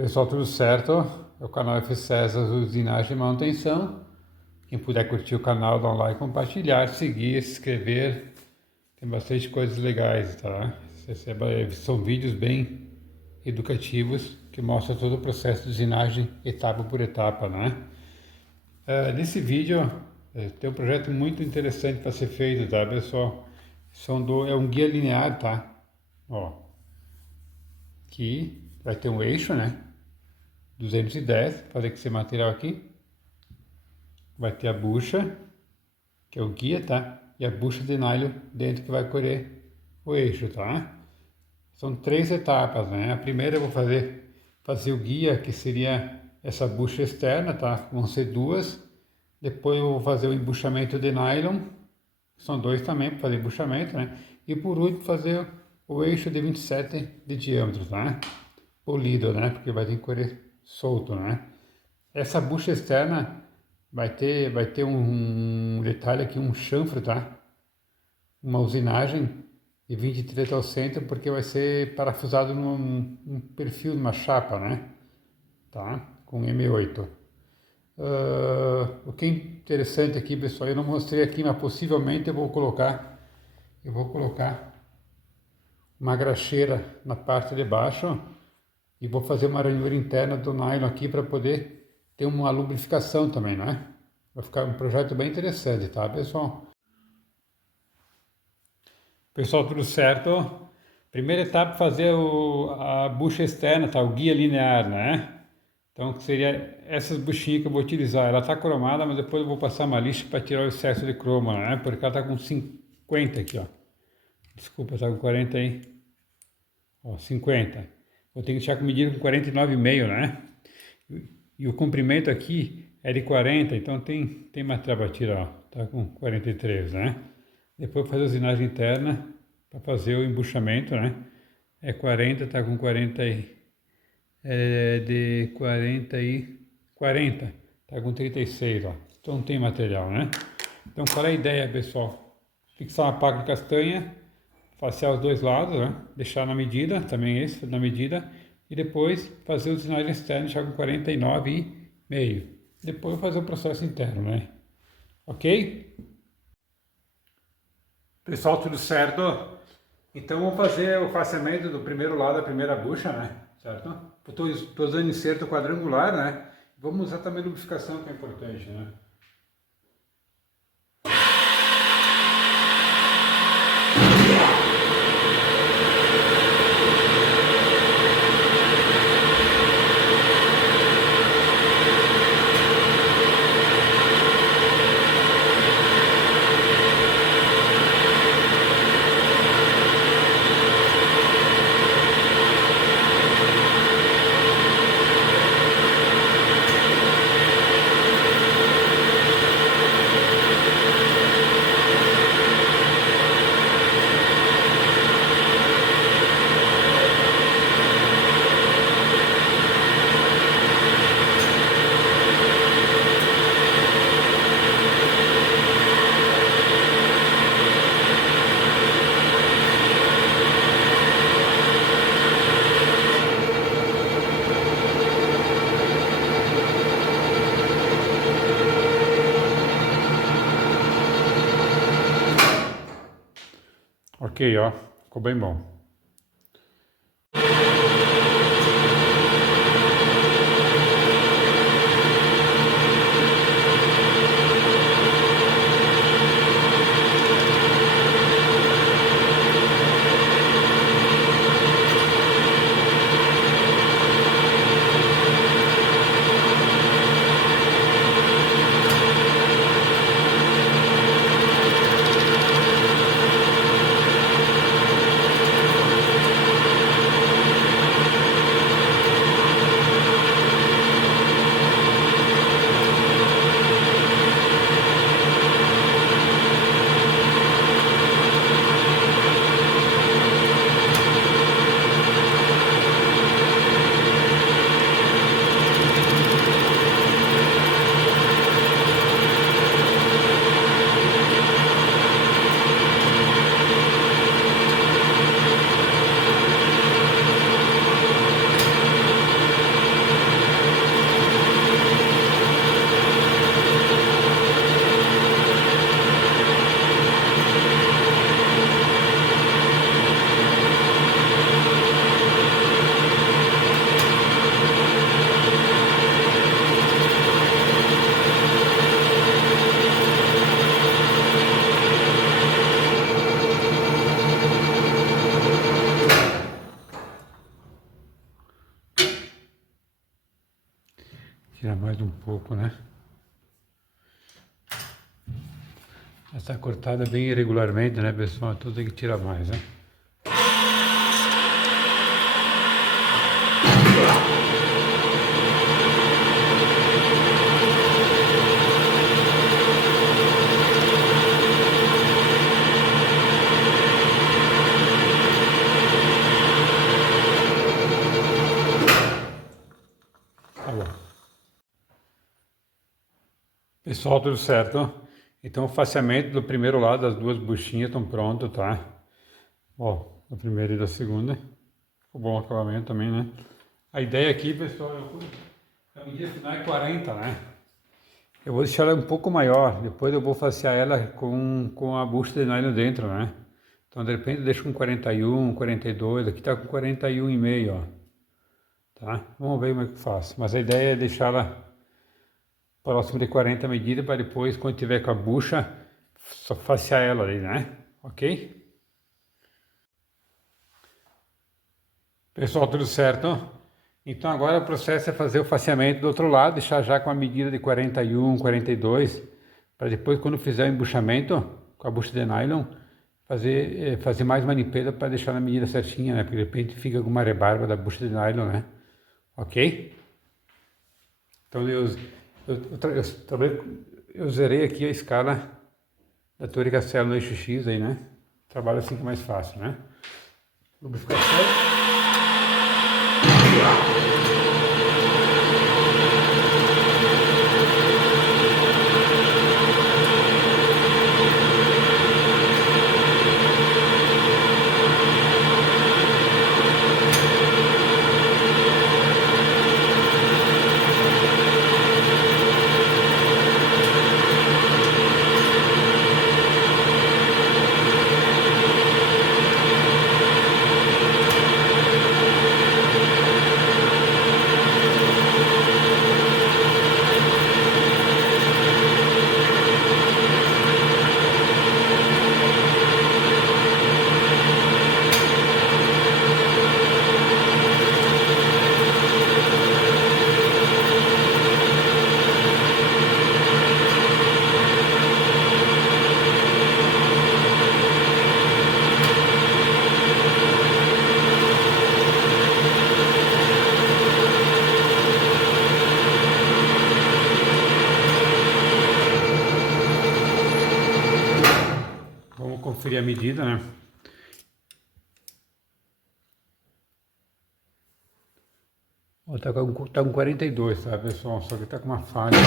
Pessoal, tudo certo? É o canal F César Usinagem e Manutenção. Quem puder curtir o canal, dar um like, compartilhar, seguir, se inscrever. Tem bastante coisas legais, tá? São vídeos bem educativos que mostram todo o processo de usinagem etapa por etapa, né? Nesse vídeo tem um projeto muito interessante para ser feito, tá, pessoal? É um guia linear, tá? Ó, que vai ter um eixo, né? 210, fazer com esse material aqui. Vai ter a bucha, que é o guia, tá? E a bucha de nylon dentro que vai correr o eixo, tá? São 3 etapas, né? A primeira eu vou fazer o guia, que seria essa bucha externa, tá? Vão ser 2. Depois eu vou fazer o embuchamento de nylon, são 2 também para fazer embuchamento, né? E por último fazer o eixo de 27 de diâmetro, tá? Polido, né? Porque vai ter que correr solto, né? Essa bucha externa vai ter um detalhe aqui, um chanfro, tá? Uma usinagem de 23 ao centro, porque vai ser parafusado num perfil, numa chapa, né? Tá? Com M8. O que é interessante aqui, pessoal, eu não mostrei aqui, mas possivelmente eu vou colocar uma graxeira na parte de baixo e vou fazer uma ranhura interna do nylon aqui para poder ter uma lubrificação também, né? Vai ficar um projeto bem interessante, tá, pessoal? Pessoal, tudo certo? Primeira etapa, fazer a bucha externa, tá? O guia linear, né? Então, que seria essas buchinhas que eu vou utilizar. Ela tá cromada, mas depois eu vou passar uma lixa para tirar o excesso de cromo, né? Porque ela tá com 50 aqui, ó. Desculpa, tá com 40 aí. Ó, 50. Vou ter que deixar com medida com 49,5, né? E o comprimento aqui é de 40, então tem mais para tirar, ó. Tá com 43, né? Depois fazer a usinagem interna para fazer o embuchamento, né? É 40, tá com 40 aí. De 40, tá com 36, ó. Então não tem material, né? Então qual é a ideia, pessoal? Fixar uma placa de castanha, facear os dois lados, né? Deixar na medida, também esse na medida, e depois fazer o usinagem externo, deixar com 49,5. Depois fazer o processo interno, né? Ok? Pessoal, tudo certo? Então vamos fazer o faceamento do primeiro lado da primeira bucha, né? Certo? Estou usando inserto quadrangular, né? Vamos usar também lubrificação, que é importante, né? Ok, ó, ficou bem bom. Tira mais um pouco, né? Essa cortada bem irregularmente, né, pessoal? Então tem que tirar mais, né? Tá bom. Pessoal, tudo certo? Então o faceamento do primeiro lado das duas buchinhas estão prontos, tá? Ó, da primeira e da segunda. Ficou bom o acabamento também, né? A ideia aqui, pessoal, a medida final é 40, né? Eu vou deixar ela um pouco maior, depois eu vou facear ela com a bucha de nylon dentro, né? Então de repente eu deixo com 41, 42, aqui tá com 41,5, ó. Tá? Vamos ver como é que eu faço. Mas a ideia é deixá-la próximo de 40 medidas para depois, quando tiver com a bucha, só facear ela ali, né? Ok? Pessoal, tudo certo? Então agora o processo é fazer o faceamento do outro lado, deixar já com a medida de 41, 42, para depois quando fizer o embuchamento com a bucha de nylon, fazer mais uma limpeza para deixar na medida certinha, né? Porque de repente fica alguma rebarba da bucha de nylon, né? Ok? Então eu zerei aqui a escala da Torre Castelo no eixo X aí, né? Trabalho assim que é mais fácil, né? Lubrificação. Vamos conferir a medida, né? Ó, tá com 42, tá, pessoal? Só que tá com uma falha.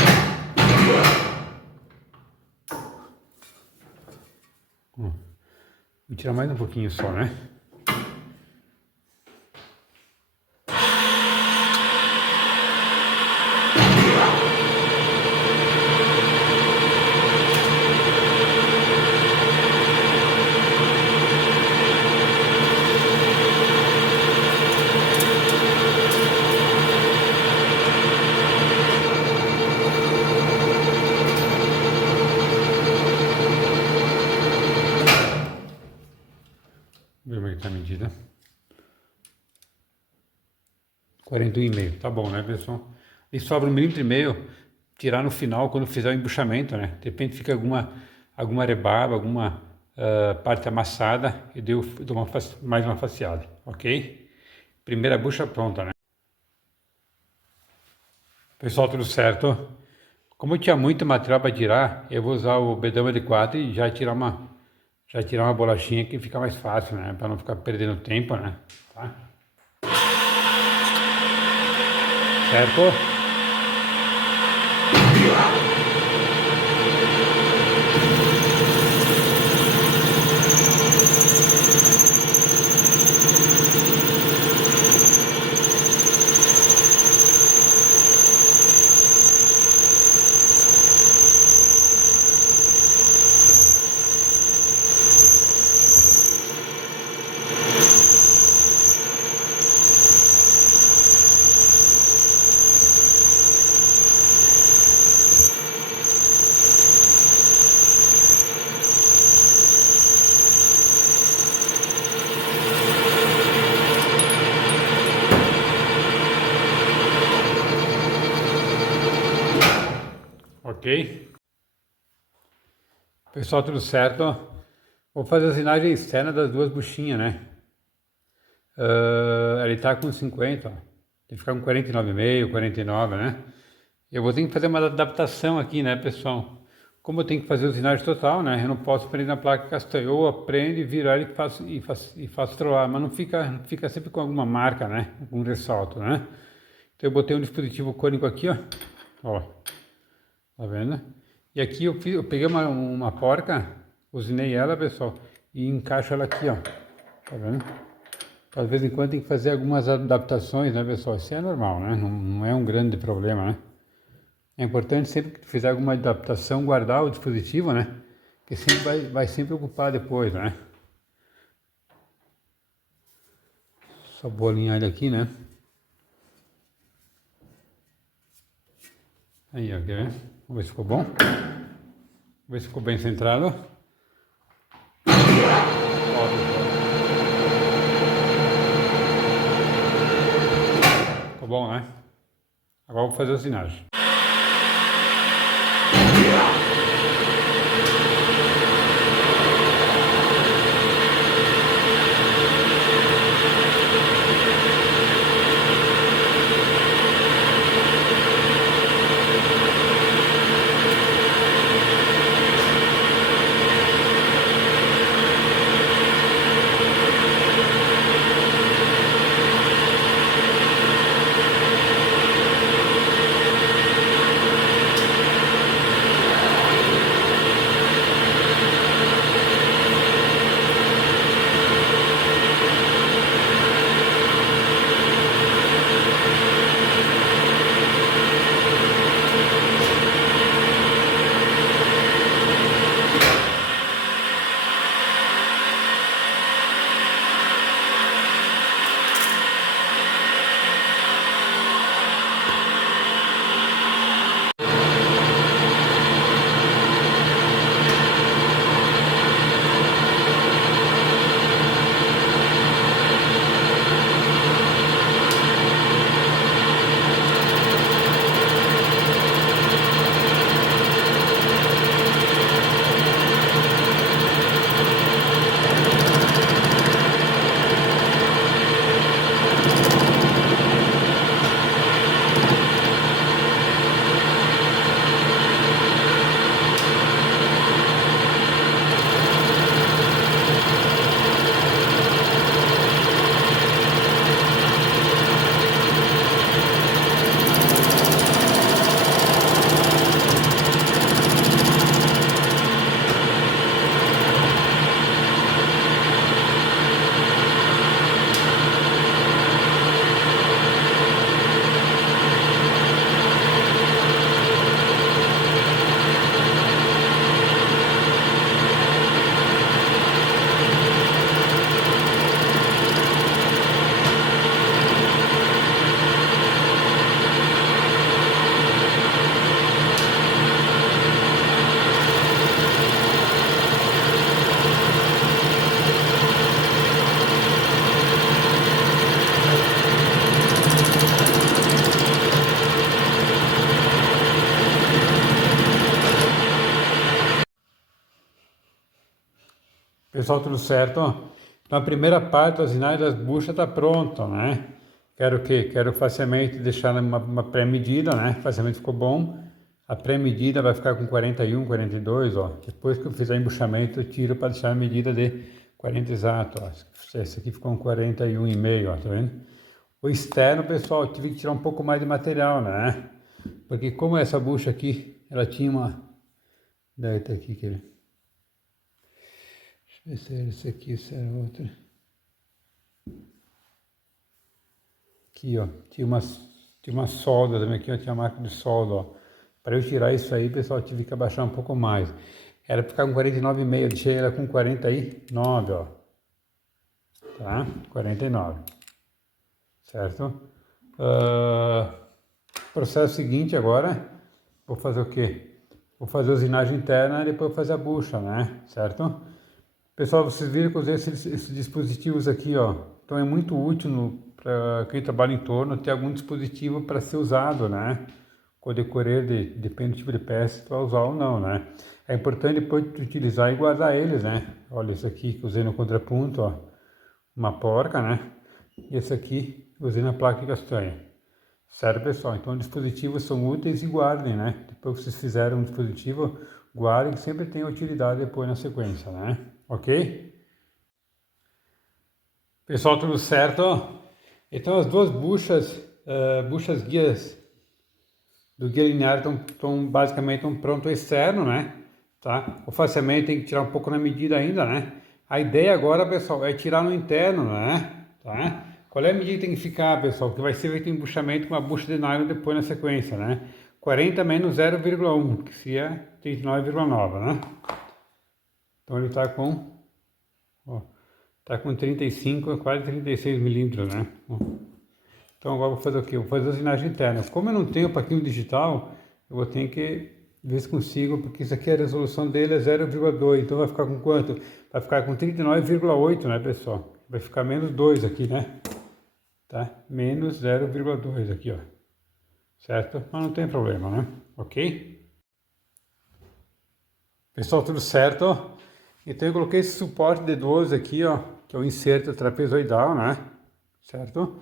Ó, vou tirar mais um pouquinho só, né? Ver como é que tá a medida. 41,5, tá bom, né, pessoal? E sobra 1,5 mm, tirar no final quando fizer o embuchamento, né? De repente fica alguma rebarba, alguma parte amassada e dou mais uma faceada, ok? Primeira bucha pronta, né? Pessoal, tudo certo? Como eu tinha muito material para tirar, eu vou usar o bedama de 4 e já tirar uma bolachinha que fica mais fácil, né? Para não ficar perdendo tempo, né? Tá? Certo? ok? Pessoal, tudo certo? Vou fazer a usinagem externa das duas buchinhas, né? Ele tá com 50, ó. Tem que ficar com 49,5, 49, né? Eu vou ter que fazer uma adaptação aqui, né, pessoal? Como eu tenho que fazer usinagem total, né? Eu não posso prender na placa castanho. Eu aprendo e viro ela e faço trollar, mas não fica sempre com alguma marca, né? Com ressalto, né? Então eu botei um dispositivo cônico aqui, ó. Ó, tá vendo? E aqui eu peguei uma porca, usinei ela, pessoal, e encaixo ela aqui, ó. Tá vendo? Às vezes em quando tem que fazer algumas adaptações, né, pessoal? Isso é normal, né? Não é um grande problema, né? É importante sempre que tu fizer alguma adaptação, guardar o dispositivo, né? Porque sempre vai sempre ocupar depois, né? Só vou alinhar ele aqui, né? Aí, ó, quer ver? Vamos ver se ficou bom. Vamos ver se ficou bem centrado. Ó, ficou bom, né? Agora eu vou fazer a usinagem. Pessoal, tudo certo? Então a primeira parte da usinagem das buchas está pronta, né? Quero o quê? Quero facilmente deixar uma pré-medida, né? Facilmente ficou bom. A pré-medida vai ficar com 41, 42, ó. Depois que eu fizer embuchamento, eu tiro para deixar a medida de 40 exato, ó. Esse aqui ficou com 41,5, ó, tá vendo? O externo, pessoal, eu tive que tirar um pouco mais de material, né? Porque como essa bucha aqui, ela tinha uma... Daí tá aqui, quer ver? Deixa eu ver se era esse aqui, se era outra. Aqui, ó, tinha uma solda também aqui, ó, tinha marca de solda, ó. Para eu tirar isso aí, pessoal, eu tive que abaixar um pouco mais. Era para ficar com 49,5, eu deixei ela com 49, ó. Tá? 49. Certo? Processo seguinte agora, vou fazer o quê? Vou fazer a usinagem interna e depois fazer a bucha, né? Certo? Pessoal, vocês viram que eu usei esses dispositivos aqui, ó. Então é muito útil para quem trabalha em torno ter algum dispositivo para ser usado, né? com o decorrer depende do tipo de peça que tu vai usar ou não, né? É importante depois tu utilizar e guardar eles, né? Olha isso aqui que eu usei no contraponto, ó, uma porca, né? E esse aqui eu usei na placa de castanha. Certo, pessoal? Então, dispositivos são úteis e guardem, né? Depois que vocês fizeram um dispositivo, guardem, que sempre tem utilidade depois na sequência, né? Ok? Pessoal, tudo certo? Então, as duas buchas guias do guia linear estão basicamente um pronto externo, né? Tá? O faceamento tem que tirar um pouco na medida ainda, né? A ideia agora, pessoal, é tirar no interno, né? Tá? Qual é a medida que tem que ficar, pessoal? Que vai ser feito um embuchamento com uma bucha de nylon depois na sequência, né? 40 menos 0,1, que seria 39,9, né? Então ele está com, ó, tá com 35, quase 36 milímetros, né? Ó. Então agora eu vou fazer o quê? Eu vou fazer a usinagem interna. Como eu não tenho plaquinho digital, eu vou ter que ver se consigo, porque isso aqui a resolução dele é 0,2, então vai ficar com quanto? Vai ficar com 39,8, né, pessoal? Vai ficar menos 2 aqui, né? Tá? Menos 0,2 aqui, ó. Certo? Mas não tem problema, né? Ok? Pessoal, tudo certo? Então eu coloquei esse suporte de 12 aqui, ó, que é o inserto trapezoidal, né? Certo?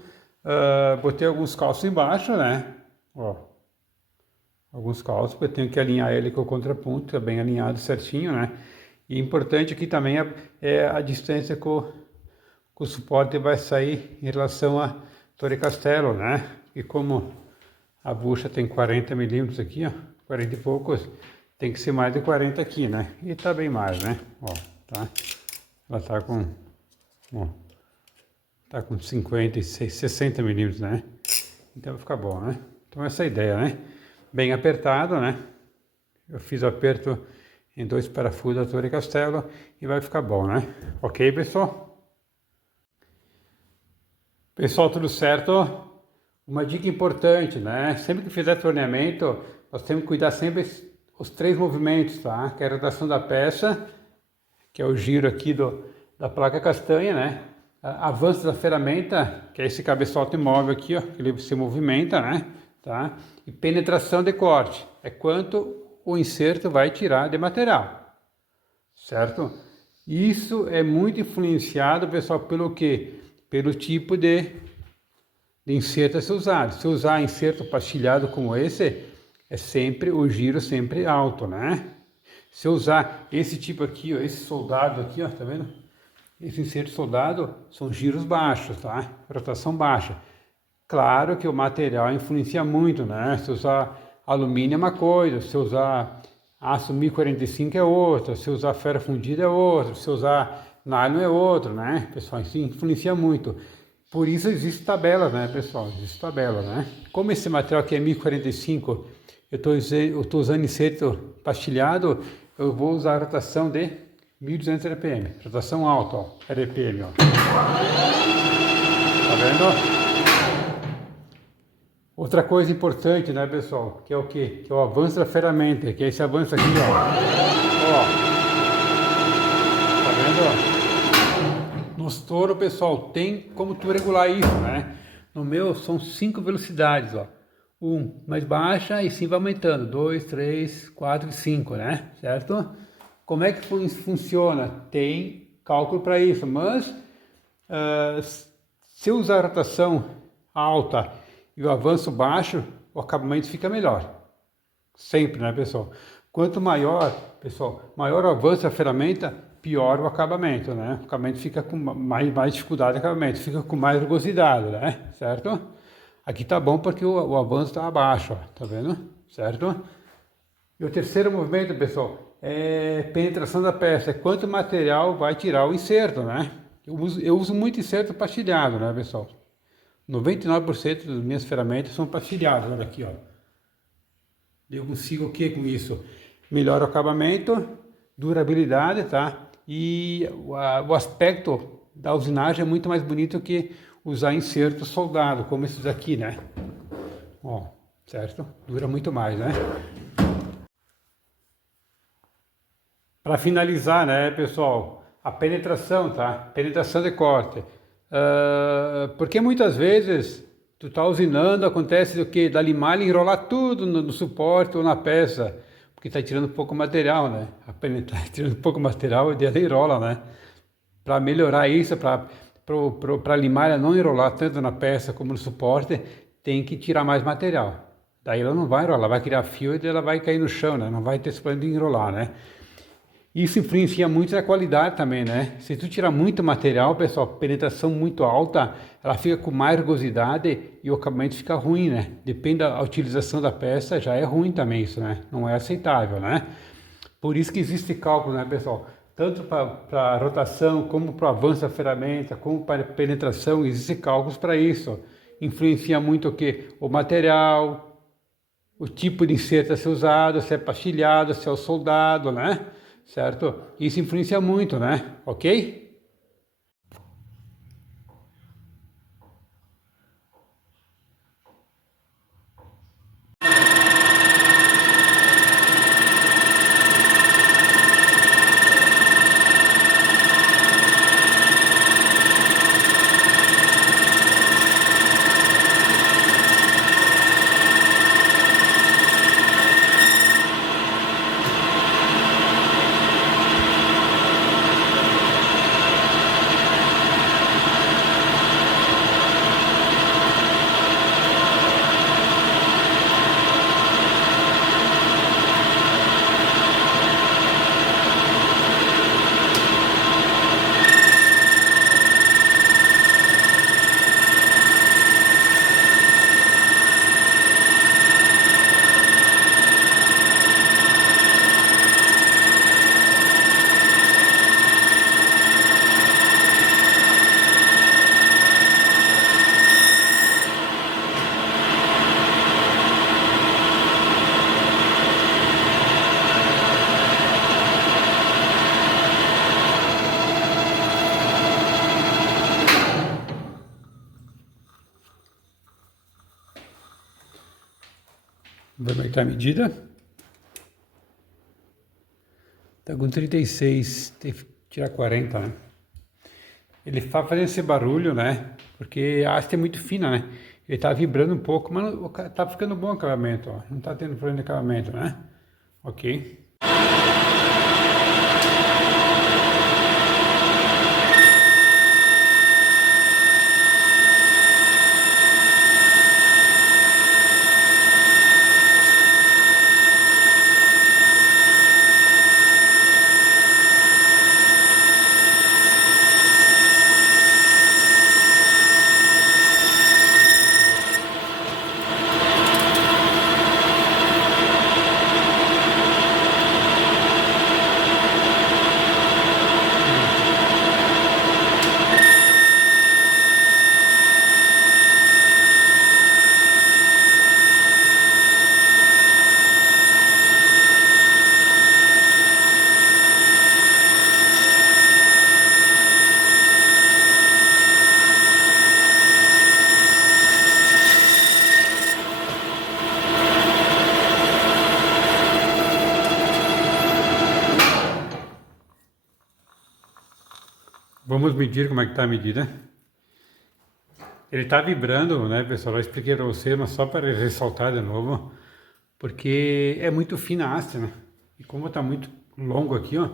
Botei alguns calços embaixo, né? Ó, alguns calços, porque eu tenho que alinhar ele com o contraponto, que é bem alinhado certinho, né? E importante aqui também é a distância que o suporte vai sair em relação a Torre Castelo, né? E como a bucha tem 40 milímetros aqui, ó, 40 e poucos, tem que ser mais de 40 aqui, né? E tá bem mais, né? Ó, tá? Ela tá com, ó, tá com 56, 60 milímetros, né? Então vai ficar bom, né? Então essa é a ideia, né? Bem apertado, né? Eu fiz o aperto em 2 parafusos da Torre Castelo e vai ficar bom, né? Ok, pessoal? Pessoal, tudo certo? Uma dica importante, né? Sempre que fizer torneamento, nós temos que cuidar sempre os 3 movimentos, tá? Que é a rotação da peça, que é o giro aqui da placa castanha, né? Avanço da ferramenta, que é esse cabeçote imóvel aqui, ó, que ele se movimenta, né? Tá? E penetração de corte, é quanto o inserto vai tirar de material, certo? Isso é muito influenciado, pessoal, pelo quê? Pelo tipo de inserto a ser usado. Se usar inserto pastilhado como esse, é sempre o giro sempre alto, né? Se eu usar esse tipo aqui, ó, esse soldado aqui, ó, tá vendo? Esse inserto soldado são giros baixos, tá? Rotação baixa. Claro que o material influencia muito, né? Se usar alumínio é uma coisa, se usar aço 1045 é outra, se usar ferro fundido é outra, se usar nylon é outro, né? Pessoal, isso influencia muito. Por isso existe tabela, né, pessoal? Existe tabela, né? Como esse material aqui é 1045, eu estou usando inserto pastilhado, eu vou usar a rotação de 1200 RPM, rotação alta, ó, RPM, ó. Tá vendo? Outra coisa importante, né, pessoal, que é o quê? Que é o avanço da ferramenta, que é esse avanço aqui, ó. Ó. Tá vendo, ó? Nos touros, pessoal, tem como tu regular isso, né? No meu são 5 velocidades, ó. 1 mais baixa e 5 vai aumentando. 2, 3, 4 e 5, né? Certo? Como é que funciona? Tem cálculo para isso, mas se eu usar a rotação alta e o avanço baixo, o acabamento fica melhor. Sempre, né, pessoal? Quanto maior, pessoal, maior o avanço da ferramenta, pior o acabamento, né? O acabamento fica com mais dificuldade de acabamento, fica com mais rugosidade, né? Certo? Aqui tá bom porque o avanço tá abaixo, ó, tá vendo? Certo? E o terceiro movimento, pessoal, é penetração da peça. Quanto material vai tirar o inserto, né? Eu uso muito inserto pastilhado, né, pessoal? 99% das minhas ferramentas são pastilhadas, olha aqui, ó. Eu consigo o que com isso? Melhora o acabamento, durabilidade, tá? E o aspecto da usinagem é muito mais bonito que usar inserto soldado, como esses aqui, né? Ó, certo? Dura muito mais, né? Para finalizar, né, pessoal, a penetração, tá? Penetração de corte. Porque muitas vezes Tu tá usinando, acontece o quê? Da limalha enrolar tudo no suporte ou na peça, porque tá tirando pouco material, né? A pena tá tirando pouco material e ela enrola, né? Para melhorar isso, para a limalha não enrolar tanto na peça como no suporte, tem que tirar mais material. Daí ela não vai enrolar, ela vai criar fio e ela vai cair no chão, né? Não vai ter esse problema de enrolar, né? Isso influencia muito na qualidade também, né? Se tu tirar muito material, pessoal, penetração muito alta, ela fica com mais rugosidade e o acabamento fica ruim, né? Depende da utilização da peça, já é ruim também isso, né? Não é aceitável, né? Por isso que existe cálculo, né, pessoal? Tanto para rotação, como para o avanço da ferramenta, como para penetração, existem cálculos para isso. Influencia muito o que? O material, o tipo de inserto a ser usado, se é pastilhado, se é o soldado, né? Certo? Isso influencia muito, né? Ok? Vamos ver como está a medida. Está com 36, tem que tirar 40, né? Ele está fazendo esse barulho, né? Porque a haste é muito fina, né? Ele está vibrando um pouco, mas está ficando bom o acabamento, ó. Não está tendo problema de acabamento, né? Ok. Vamos medir como é que está a medida. Ele está vibrando, né, pessoal? Eu expliquei para vocês, mas só para ressaltar de novo, porque é muito fina a haste, né? E como está muito longo aqui, ó,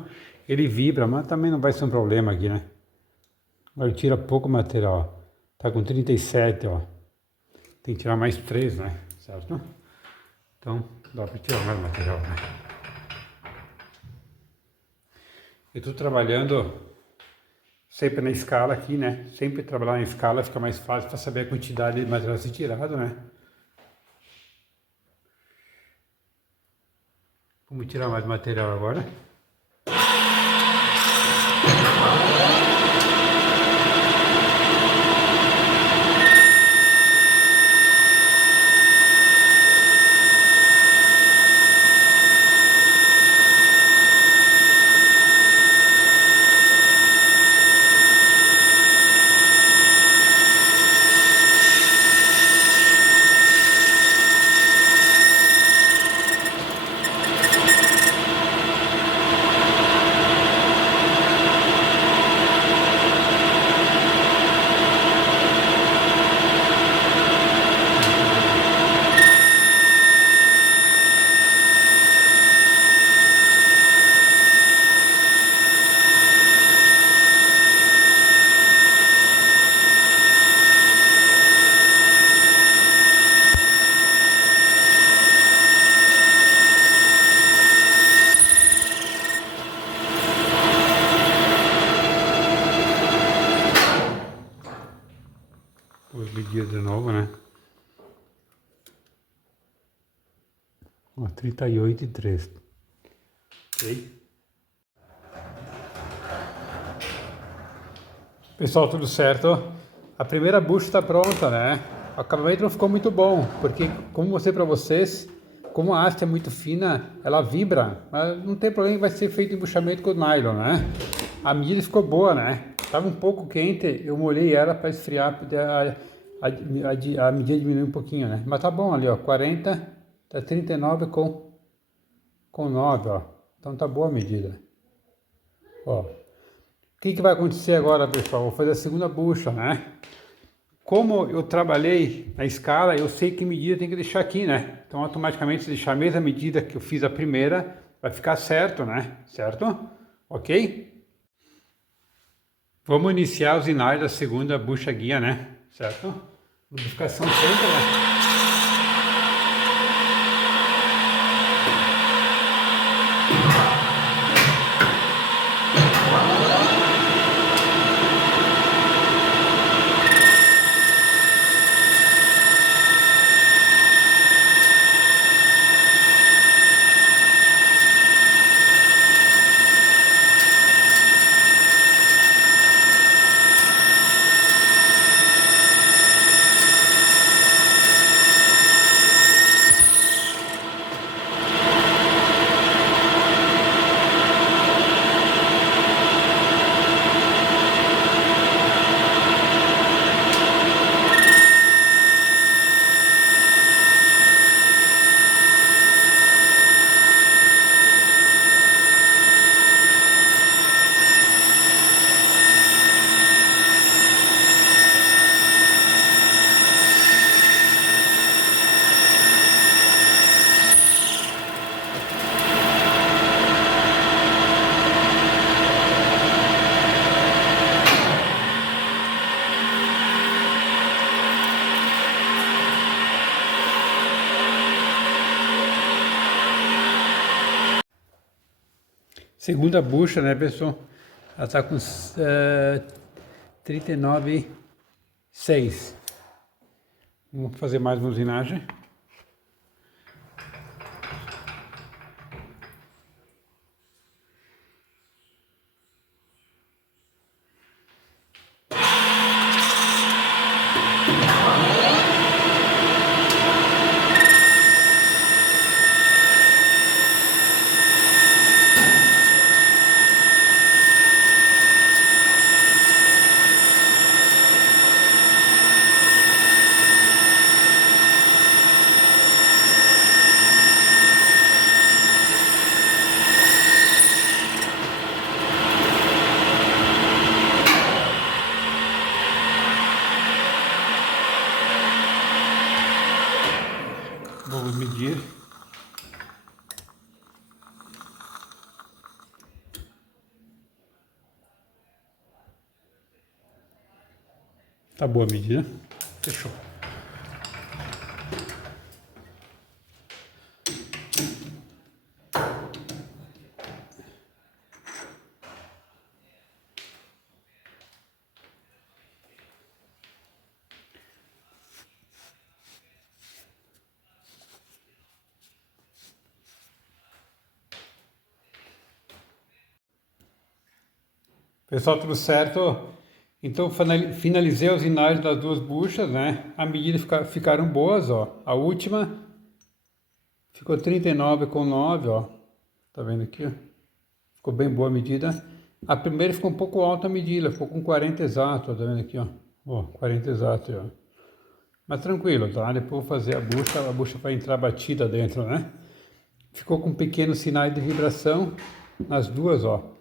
ele vibra, mas também não vai ser um problema aqui, né? Agora tira pouco material, ó. Tá com 37, ó. Tem que tirar mais 3, né? Certo? Então, dá para tirar mais material, né? Eu estou trabalhando sempre na escala aqui, né? Sempre trabalhar na escala fica mais fácil para saber a quantidade de material a ser tirado, né? Vamos tirar mais material agora. Ó, 38,3. Ok? Pessoal, tudo certo? A primeira bucha está pronta, né? O acabamento não ficou muito bom, porque como eu mostrei para vocês, como a haste é muito fina, ela vibra, mas não tem problema, vai ser feito embuchamento com nylon, né? A medida ficou boa, né? Estava um pouco quente, eu molhei ela para esfriar, a medida diminuir um pouquinho, né? Mas tá bom ali, ó, 40, tá 39 com 9, ó. Então tá boa a medida. Ó. O que vai acontecer agora, pessoal? Vou fazer a segunda bucha, né? Como eu trabalhei na escala, eu sei que medida tem que deixar aqui, né? Então, automaticamente, se deixar a mesma medida que eu fiz a primeira, vai ficar certo, né? Certo? Ok? Vamos iniciar os inais da segunda bucha guia, né? Certo? Lubrificação sempre, né? Segunda bucha, né, pessoal? Ela está com 39,6. Vamos fazer mais uma usinagem. Vamos medir. Tá boa a medida. Fechou. Pessoal, tudo certo? Então, finalizei os inais das duas buchas, né? A medida ficaram boas, ó. A última ficou 39,9, ó. Tá vendo aqui, ó? Ficou bem boa a medida. A primeira ficou um pouco alta a medida, ficou com 40 exato, ó. Tá vendo aqui, ó? Ó, 40 exato, ó. Mas tranquilo, tá? Depois vou fazer a bucha vai entrar batida dentro, né? Ficou com pequenos sinais de vibração nas duas, ó.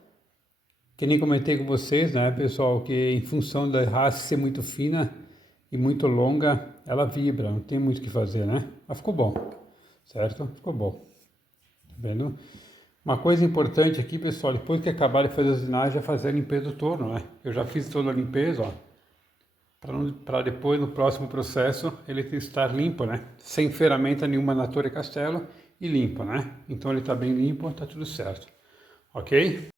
Que nem comentei com vocês, né, pessoal, que em função da haste ser muito fina e muito longa, ela vibra, não tem muito o que fazer, né? Mas ficou bom, certo? Ficou bom, tá vendo? Uma coisa importante aqui, pessoal, depois que acabar de fazer as usinagem, já fazer a limpeza do torno, né? Eu já fiz toda a limpeza, ó, para depois, no próximo processo, ele estar limpo, né? Sem ferramenta nenhuma na Torre Castelo e limpo, né? Então ele tá bem limpo, tá tudo certo, ok?